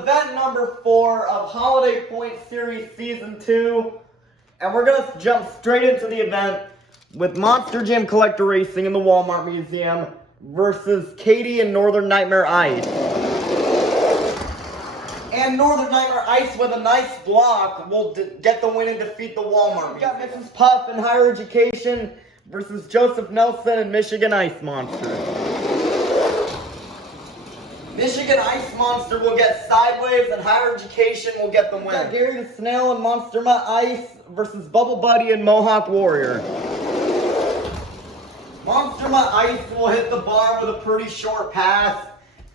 event number 4 of Holiday Point Series Season 2. And we're going to jump straight into the event with Monster Jam Collector Racing in the Walmart Museum versus Katie and Northern Nightmare Ice. And Northern Nightmare Ice with a nice block will get the win and defeat the Walmart. We got Mrs. Puff in Higher Education versus Joseph Nelson and Michigan Ice Monster. Michigan Ice Monster will get Sideways and Higher Education will get the win. We got Gary the Snail and Monster Mutt Ice versus Bubble Buddy and Mohawk Warrior. Monster Mutt Ice will hit the bar with a pretty short pass,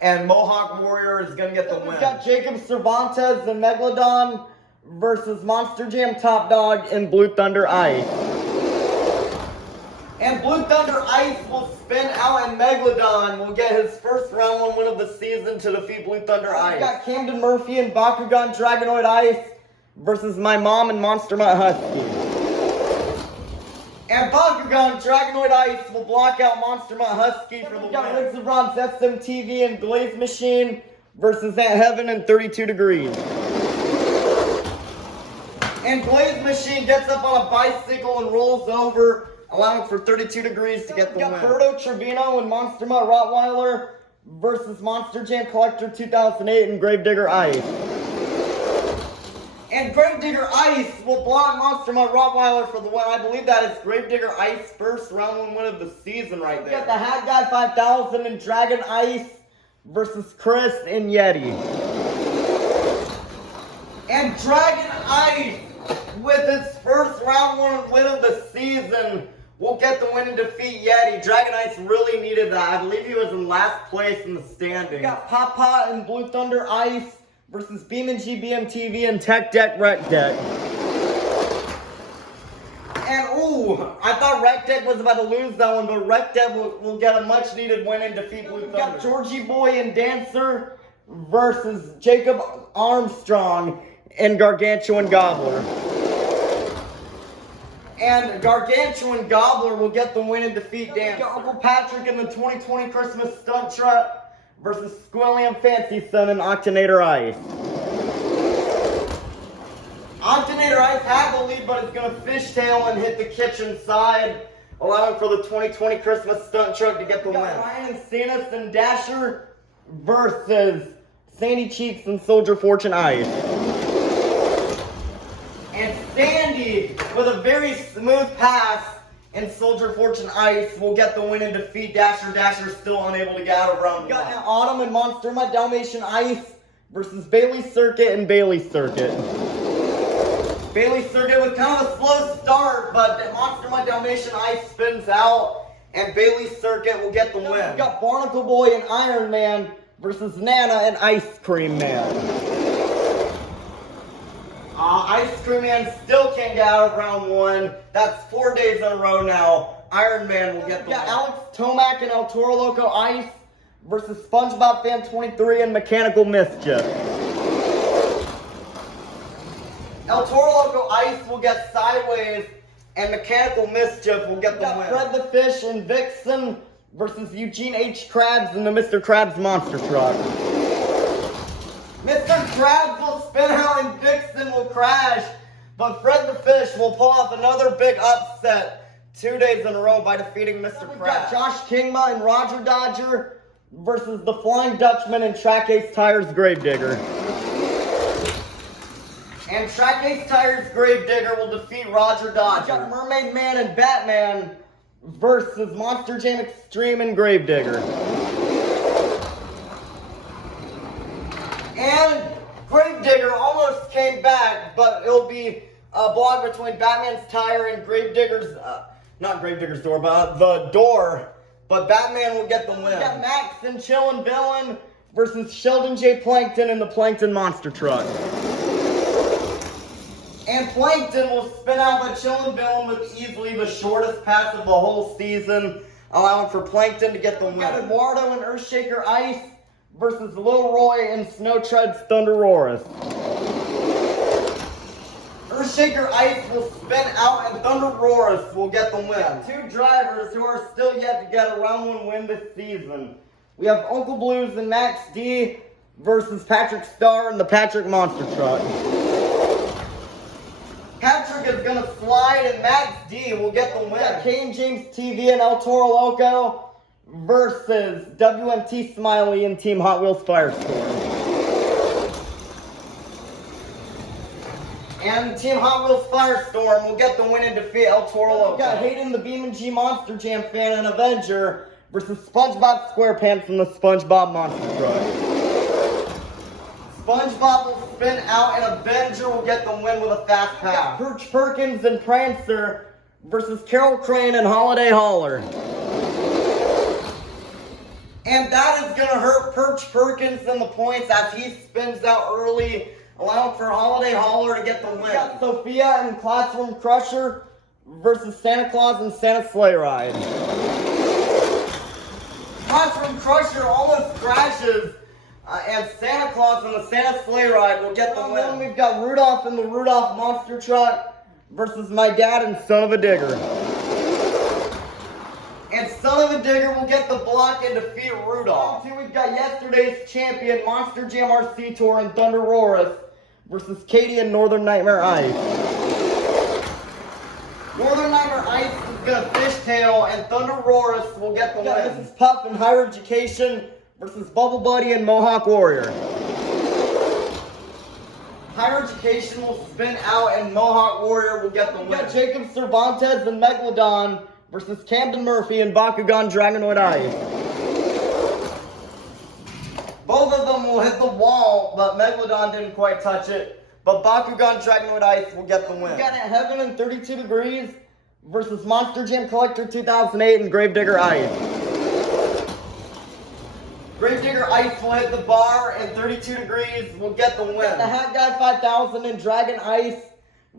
and Mohawk Warrior is going to get the win. We've got Jacob Cervantes and Megalodon versus Monster Jam Top Dog and Blue Thunder Ice. And Blue Thunder Ice will spin out, and Megalodon will get his first round 1 win of the season to defeat Blue Thunder Ice. We got Camden Murphy and Bakugan Dragonoid Ice versus My Mom and Monster Mutt Husky. And Bakugan Dragonoid Ice will block out Monster Mutt Husky for the win. We got Riggs of Bronze SMTV and Glaze Machine versus Aunt Heaven and 32 Degrees. And Glaze Machine gets up on a bicycle and rolls over, allowing for 32 Degrees to get the win. We got Berto Trevino and Monster Mutt Rottweiler versus Monster Jam Collector 2008 and Gravedigger Ice. And Gravedigger Ice will block Monster Mutt Rottweiler for the win. I believe that is Gravedigger Ice first round 1 win of the season right there. We got the Hat Guy 5000 and Dragon Ice versus Chris and Yeti. And Dragon Ice, with its first round 1 win of the season, will get the win and defeat Yeti. Dragon Ice really needed that. I believe he was in last place in the standings. We got Papa and Blue Thunder Ice versus BeamNG BMTV and Tech Deck Rec Deck. And I thought Rec Deck was about to lose that one, but Rec Deck will get a much needed win and defeat Blue Thunder. We got Georgie Boy and Dancer versus Jacob Armstrong and Gargantuan Gobbler. And Gargantuan Gobbler will get the win and defeat Dancer. Uncle Patrick in the 2020 Christmas Stunt Truck versus Squilliam Fancy Sun and Octonator Ice. Octonator Ice had the lead, but it's going to fishtail and hit the kitchen side, allowing for the 2020 Christmas Stunt Truck to get the win. Ryan Stannis and Dasher versus Sandy Cheeks and Soldier Fortune Ice. And Sandy, with a very smooth pass, and Soldier Fortune Ice will get the win and defeat Dasher. Dasher's still unable to get out of round 1. We got Autumn and Monster Mutt Dalmatian Ice versus Bailey Circuit and Bailey Circuit. Bailey Circuit with kind of a slow start, but Monster Mutt Dalmatian Ice spins out, and Bailey Circuit will get the win. We got Barnacle Boy and Iron Man versus Nana and Ice Cream Man. Ice Cream Man still can't get out of round 1. That's 4 days in a row now. Iron Man will get the win. Alex Tomac and El Toro Loco Ice versus SpongeBob Fan 23 and Mechanical Mischief. El Toro Loco Ice will get Sideways, and Mechanical Mischief will get the win. Fred the Fish and Vixen versus Eugene H. Krabs and the Mr. Krabs Monster Truck. Mr. Krabs will spin out and Vixen will crash, but Fred the Fish will pull off another big upset 2 days in a row by defeating Mr. Krabs. We got Josh Kingma and Roger Dodger versus the Flying Dutchman and Track Ace Tires Gravedigger. And Track Ace Tires Gravedigger will defeat Roger Dodger. We got Mermaid Man and Batman versus Monster Jam Extreme and Gravedigger. And Gravedigger almost came back, but it'll be a block between Batman's tire and Gravedigger's, not Gravedigger's door, but the door. But Batman will get the win. We got Max and Chillin' Villain versus Sheldon J. Plankton and the Plankton Monster Truck. And Plankton will spin out by Chillin' Villain with easily the shortest pass of the whole season, allowing for Plankton to get the win. We got Eduardo and Earthshaker Ice versus Lil Roy and Snow Treads Thunderosaurus. Earthshaker Ice will spin out and Thunderosaurus will get the win. 2 drivers who are still yet to get a round 1 win this season. We have Uncle Blues and Max D versus Patrick Star and the Patrick Monster Truck. Patrick is gonna slide and Max D will get the win. Kane James TV and El Toro Loco versus WMT Smiley and Team Hot Wheels Firestorm. And Team Hot Wheels Firestorm will get the win and defeat El Toro Loco. We got Hayden the BeamNG Monster Jam fan and Avenger versus SpongeBob SquarePants and the SpongeBob Monster Truck. SpongeBob will spin out and Avenger will get the win with a fast pass. Perch Perkins and Prancer versus Carol Crane and Holiday Hauler. And that is going to hurt Perch Perkins in the points as he spins out early, allowing for Holiday Hauler to get the win. We got Sophia and Classroom Crusher versus Santa Claus and Santa Sleigh Ride. Classroom Crusher almost crashes, and Santa Claus and the Santa Sleigh Ride will get the win. Then we've got Rudolph and the Rudolph Monster Truck versus My Dad and Son of a Digger. And Son of a Digger will get the block and defeat Rudolph. Here we've got yesterday's champion, Monster Jam RC Tour and Thunder Roarus versus Katie and Northern Nightmare Ice. Northern Nightmare Ice is going to fishtail and Thunder Roarus will get the win. This is Puff and Higher Education versus Bubble Buddy and Mohawk Warrior. Higher Education will spin out and Mohawk Warrior will get the win. We got Jacob Cervantes and Megalodon versus Camden Murphy and Bakugan Dragonoid Ice. Both of them will hit the wall, but Megalodon didn't quite touch it. But Bakugan Dragonoid Ice will get the win. We got Heaven and 32 Degrees versus Monster Jam Collector 2008 and Gravedigger Ice. Gravedigger Ice will hit the bar and 32 Degrees will get the win. We got the Hat Guy 5000 and Dragon Ice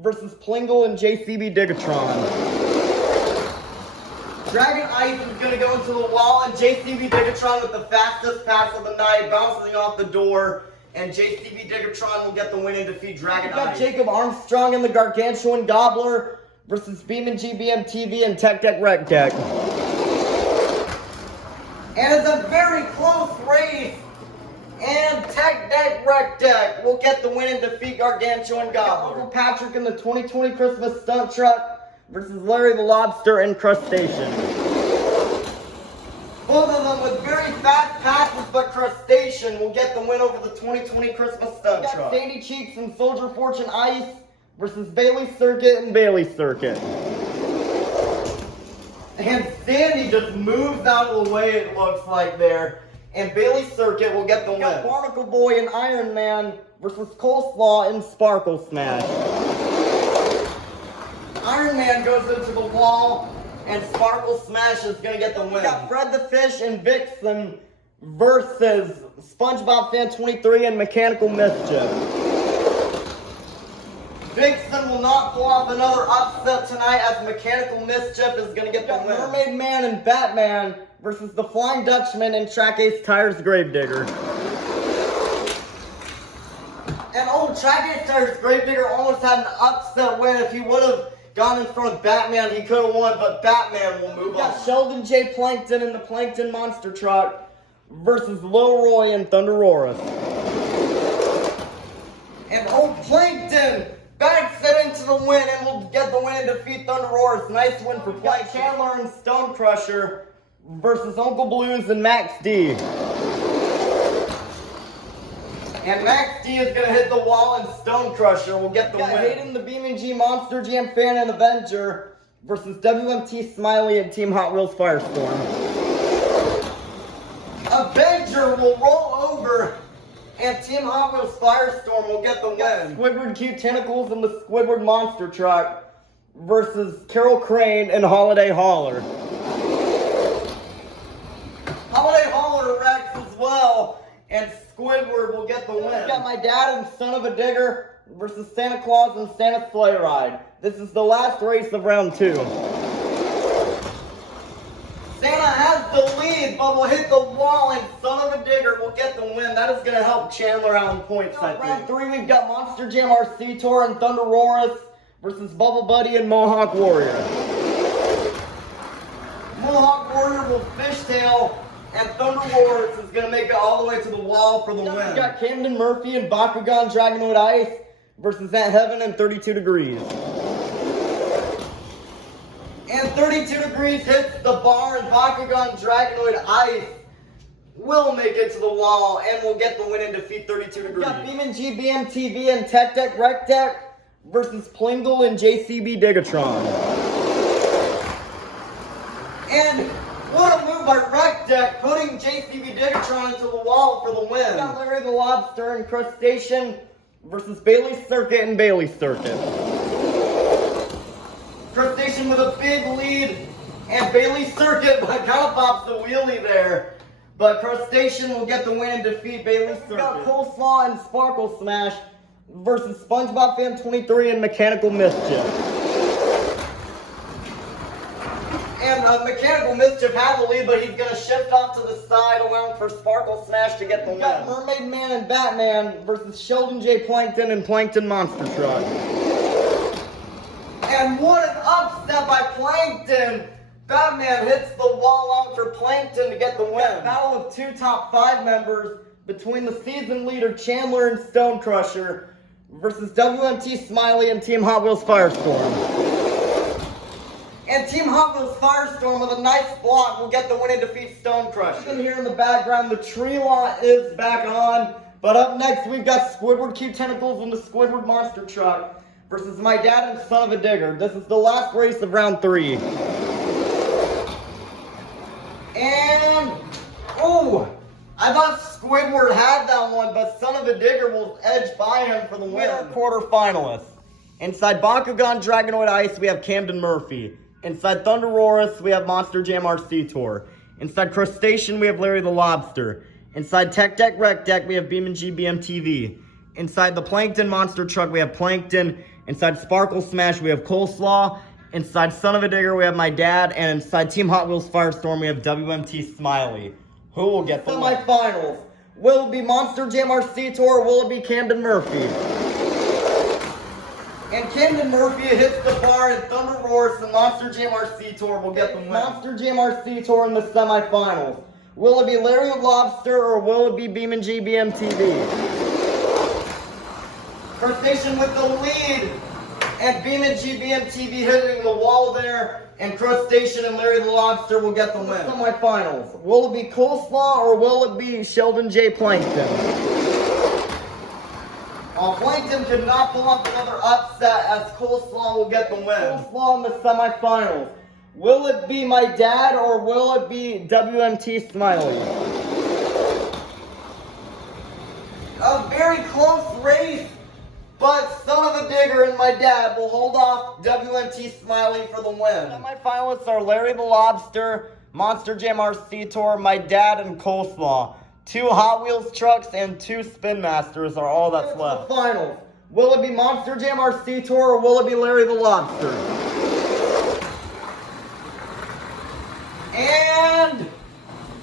versus Plingle and JCB Digatron. Dragon Ice is going to go into the wall and JCB Digatron with the fastest pass of the night, bouncing off the door, and JCB Digatron will get the win and defeat Dragon Ice. We got Jacob Armstrong and the Gargantuan Gobbler versus BeamNG BMTV and Tech Deck Rec Deck. And it's a very close race, and Tech Deck Rec Deck will get the win and defeat Gargantuan Gobbler. Uncle Patrick in the 2020 Christmas Stunt Truck versus Larry the Lobster and Crustacean. Both of them with very fast passes, but Crustacean will get the win over the 2020 Christmas Stunt Truck. Sandy Cheeks and Soldier Fortune Ice versus Bailey Circuit and Bailey Circuit. And Sandy just moves out of the way, it looks like there. And Bailey Circuit will get the win. Barnacle Boy and Iron Man versus Coleslaw and Sparkle Smash. Iron Man goes into the wall, and Sparkle Smash is going to get the win. We got Fred the Fish and Vixen versus SpongeBob Fan 23 and Mechanical Mischief. Vixen will not pull off another upset tonight as Mechanical Mischief is going to get the win. Mermaid Man and Batman versus the Flying Dutchman and Track Ace Tires Gravedigger. And Track Ace Tires Gravedigger almost had an upset win. If he would have gone in front of Batman, he could have won, but Batman will move on. Sheldon J. Plankton and the Plankton Monster Truck versus Lil Roy and Thunder Roarus. And Plankton backs it into the win and will get the win and defeat Thunder Roarus. Nice win for Plankton. Chandler and Stone Crusher versus Uncle Blues and Max D. And Max D is going to hit the wall and Stone Crusher will get the win. Hayden the BeamNG Monster Jam fan and Avenger versus WMT Smiley and Team Hot Wheels Firestorm. Avenger will roll over and Team Hot Wheels Firestorm will get the win. Squidward Q Tentacles and the Squidward Monster Truck versus Carol Crane and Holiday Hauler. Holiday Hauler wrecks as well, and Squidward will get the win. We got My Dad and Son of a Digger versus Santa Claus and Santa Sleigh Ride. This is the last race of round 2. Santa has the lead, but will hit the wall, and Son of a Digger will get the win. That is going to help Chandler out in points, I think. Round 3, we've got Monster Jam RC Tour and Thunder Roarus versus Bubble Buddy and Mohawk Warrior. Mohawk Warrior will fishtail And Thunder Wars is going to make it all the way to the wall for the win. We got Camden Murphy and Bakugan Dragonoid Ice versus Ant Heaven and 32 Degrees. And 32 Degrees hits the bar, and Bakugan Dragonoid Ice will make it to the wall and will get the win and defeat 32 Degrees. We got BeamNG BMTV and Tech Deck Rec Deck versus Plingle and JCB Digatron. And what a move by Rec Deck, putting JCB Digatron into the wall for the win. We got Larry the Lobster and Crustacean versus Bailey Circuit and Bailey Circuit. Crustacean with a big lead, and Bailey Circuit kind of pops the wheelie there. But Crustacean will get the win and defeat Bailey Circuit. We got Coleslaw and Sparkle Smash versus SpongeBob Fan 23 and Mechanical Mischief. And Mechanical Mischief had the lead, but he's going to shift off to the side, allowing for Sparkle Smash to get the win. We got Mermaid Man and Batman versus Sheldon J. Plankton and Plankton Monster Truck. And what an upset by Plankton! Batman hits the wall out for Plankton to get the win. Battle of two top 5 members between the season leader Chandler and Stone Crusher versus WMT Smiley and Team Hot Wheels Firestorm. And Team Hot Wheels Firestorm with a nice block will get the win and defeat Stone Crusher. You can hear in the background the tree lot is back on. But up next we've got Squidward Cute Tentacles and the Squidward Monster Truck versus My Dad and Son of a Digger. This is the last race of round 3. And, oh, I thought Squidward had that one, but Son of a Digger will edge by him for the win. Our quarterfinalists. Inside Bakugan Dragonoid Ice, we have Camden Murphy. Inside Thunderosaurus, we have Monster Jam RC Tour. Inside Crustacean, we have Larry the Lobster. Inside Tech Deck Rec Deck, we have BeamNG BMTV. Inside the Plankton Monster Truck, we have Plankton. Inside Sparkle Smash, we have Coleslaw. Inside Son of a Digger, we have My Dad. And inside Team Hot Wheels Firestorm, we have WMT Smiley. Who will get the semifinals? Will it be Monster Jam RC Tour or will it be Camden Murphy? And Camden Murphy hits the bar, and Thunder Roars and Monster Jam RC Tour will get the win. Monster Jam RC Tour in the semifinals. Will it be Larry the Lobster or will it be BeamNG BMTV? Crustacean with the lead, and BeamNG BMTV hitting the wall there, and Crustacean and Larry the Lobster will get the win. Semifinals. Will it be Coleslaw or will it be Sheldon J. Plankton? Plankton could not pull off another upset as Coleslaw will get the win. Coleslaw in the semifinals. Will it be My Dad or will it be WMT Smiley? A very close race, but Son of a Digger and My Dad will hold off WMT Smiley for the win. Semifinalists are Larry the Lobster, Monster Jam RC Tour, My Dad, and Coleslaw. 2 Hot Wheels trucks and 2 Spin Masters are all that's left. The finals. Will it be Monster Jam RC Tour or will it be Larry the Lobster? And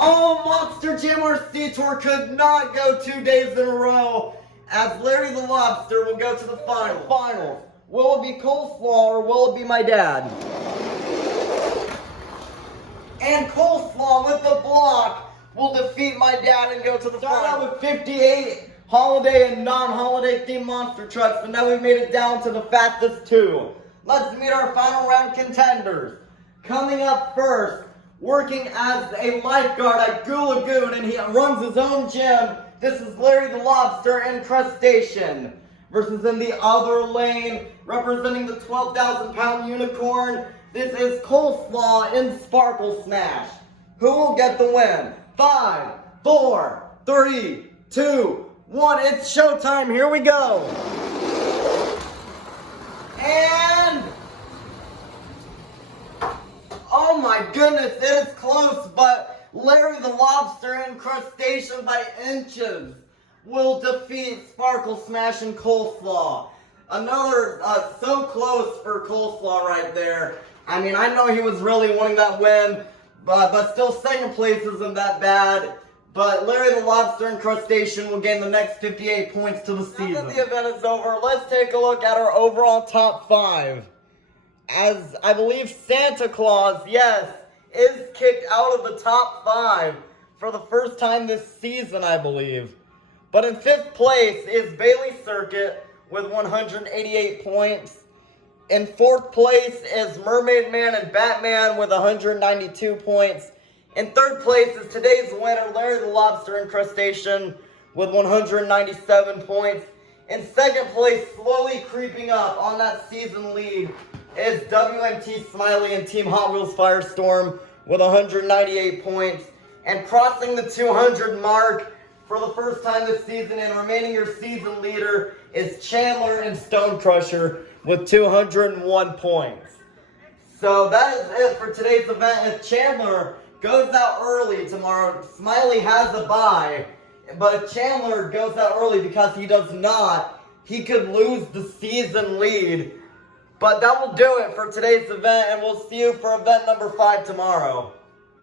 oh, Monster Jam RC Tour could not go 2 days in a row, as Larry the Lobster will go to the finals. Will it be Coleslaw or will it be My Dad? And Coleslaw with the block will defeat My Dad and go to the final. Started out with 58 holiday and non-holiday themed monster trucks, but now we've made it down to the fastest 2. Let's meet our final round contenders. Coming up first, working as a lifeguard at Goo Lagoon, and he runs his own gym. This is Larry the Lobster and Crustacean. Versus in the other lane, representing the 12,000-pound unicorn, this is Coleslaw in Sparkle Smash. Who will get the win? 5, 4, 3, 2, 1. It's showtime. Here we go. And oh my goodness, it is close, but Larry the Lobster and Crustacean by inches will defeat Sparkle Smash and Coleslaw. Another so close for Coleslaw right there. I mean, I know he was really wanting that win, but still second place isn't that bad. But Larry the Lobster and Crustacean will gain the next 58 points to the season. Now that the event is over, let's take a look at our overall top 5. As I believe Santa Claus, yes, is kicked out of the top 5 for the first time this season, I believe. But in 5th place is Bailey Circuit with 188 points. In 4th place is Mermaid Man and Batman with 192 points. In 3rd place is today's winner, Larry the Lobster Incrustation, with 197 points. In 2nd place, slowly creeping up on that season lead, is WMT Smiley and Team Hot Wheels Firestorm with 198 points. And crossing the 200 mark for the first time this season and remaining your season leader is Chandler and Stone Crusher with 201 points. So that is it for today's event. If Chandler goes out early tomorrow, Smiley has a bye. But if Chandler goes out early because he does not, he could lose the season lead. But that will do it for today's event, and we'll see you for event number 5 tomorrow.